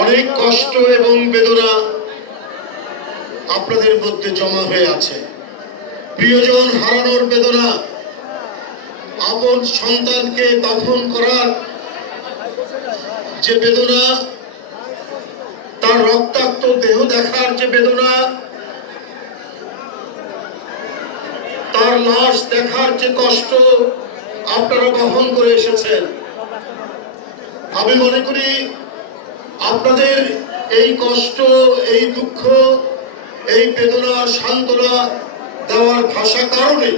অনেক কষ্ট এবং বেদনা আপনাদের মধ্যে জমা হয়ে আছে। প্রিয়জন হারানোর বেদনা, আপন সন্তানকে দাফন করার যে বেদনা, তার রক্তাক্ত দেহ দেখার যে বেদনা, তার লাশ দেখার যে কষ্ট আপনারা বহন করে এসেছেন। আমি মনে করি আপনাদের এই কষ্ট, এই দুঃখ, এই বেদনা সান্ত্বনা দেওয়ার ভাষা কারণে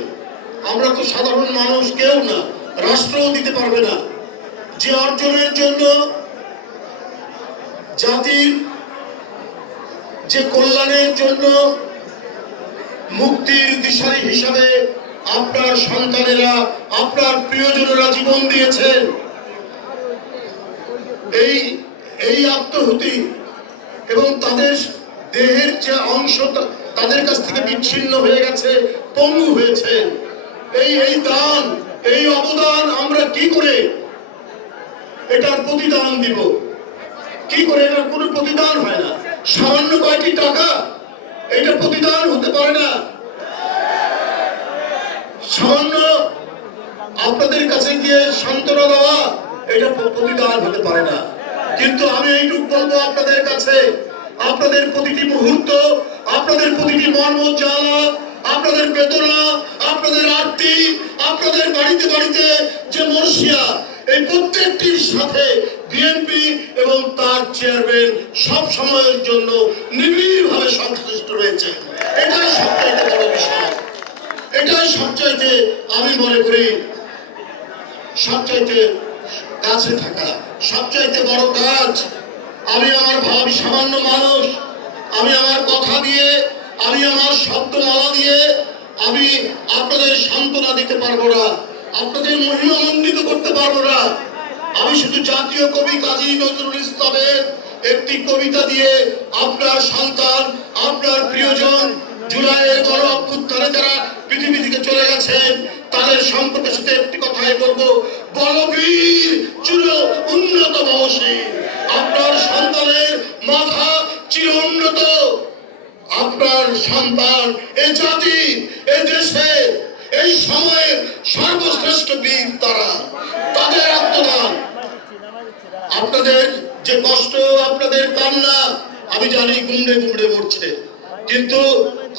আমরা তো সাধারণ মানুষ, কেউ না, রাষ্ট্রও দিতে পারবে না। যে অর্জনের জন্য, জাতির যে কল্যাণের জন্য, মুক্তির দিশারি হিসাবে আপনার সন্তানেরা, আপনার প্রিয়জনেরা জীবন দিয়েছেন, এই আত্মহুতি এবং তাদের দেহের যে অংশ তাদের কাছ থেকে বিচ্ছিন্ন হয়ে গেছে, পঙ্গু হয়েছে, এই দান, এই অবদান আমরা কি করে এটার প্রতিদান দিব? কি করে? এটার কোনো প্রতিদান হয় না। সামান্য কয়েকটি টাকা এটা প্রতিদান হতে পারে না। সামান্য আপনাদের কাছে গিয়ে সান্ত্বনা দেওয়া এটা প্রতিদান হতে পারে না। কিন্তু আমি এইটুকু বলবো আপনাদের কাছে, আপনাদের প্রতিটি মুহূর্ত, আপনাদের প্রতিটি মর্ম জ্বালা, আপনাদের বেদনা, আপনাদের আরতি, আপনাদের বাড়িতে বাড়িতে যে মর্শিয়া, এই প্রত্যেকটির সাথে বিএনপি এবং তার চেয়ারম্যান সব সময়ের জন্য নিবিড়ভাবে সংশ্লিষ্ট রয়েছে। এটাই সবচাইতে বড় বিষয়। এটাই সবচাইতে, আমি মনে করি, সবচাইতে কাছে থাকা, সবচাইতে বড় কাজ। আমি আমার ভাবি সামান্য মানুষ, আমি আমার কথা দিয়ে, আমি আমার শব্দমালা দিয়ে আমি আপনাদের সান্ত্বনা দিতে পারবো না, আপনাদের মহিমান্বিত করতে পারবো না। আমি শুধু জাতীয় কবি কাজী নজরুল ইসলামের একটি কবিতা দিয়ে আপনার সন্তান, আপনার প্রিয়জন, জুলাইয়ের গণ অভ্যুত্থানে যারা পৃথিবী থেকে চলে গেছেন তাদের সম্পর্কে শুধু একটি কথাই বলবো, বলবীর চির উন্নত বয়সী আপনার সন্তানের মাথা চির উন্নত। আপনার সন্তান এ জাতি, এ দেশে, এই সময়ের সর্বশ্রেষ্ঠ বীর তারা, তাদের আত্মদান, আপনাদের যে কষ্ট, আপনাদের কান্না, আমি জানি গুমড়ে গুমড়ে মরছে, কিন্তু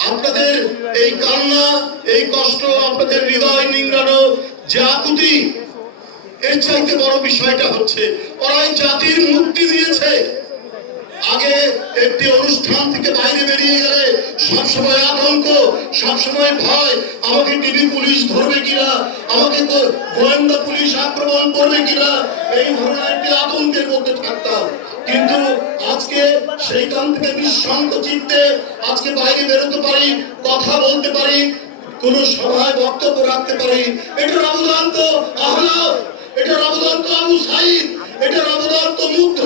আপনাদের এই কান্না, এই কষ্ট, আপনাদের হৃদয় নিংড়ানো যে আকুতি, এর চাইতে বড় বিষয়টা হচ্ছে ওরা এই জাতির মুক্তি দিয়েছে। আগে একটি অনুষ্ঠান থেকে বাইরে বেরিয়ে গেলে সবসময় আতঙ্ক, সবসময় ভয়, আমাকে টিভি পুলিশ ধরবে কিনা, আমাকে গোয়েন্দা পুলিশ আক্রমণ করবে কিনা, এই ধরনের একটি আতঙ্কের মধ্যে থাকতাম। কিন্তু আজকে সেইখান থেকে নিঃসঙ্গ চিত্তে আজকে বাইরে বেরোতে পারি, কথা বলতে পারি, কোন সভায় বক্তব্য রাখতে পারি। এটার অবদান তো আহলাফ, এটার অবদান তো আবু সাইদ, এটার অবদান তো মুগ্ধ,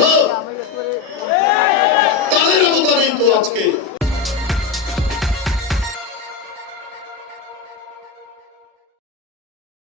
তাদের অবদানই তো আজকে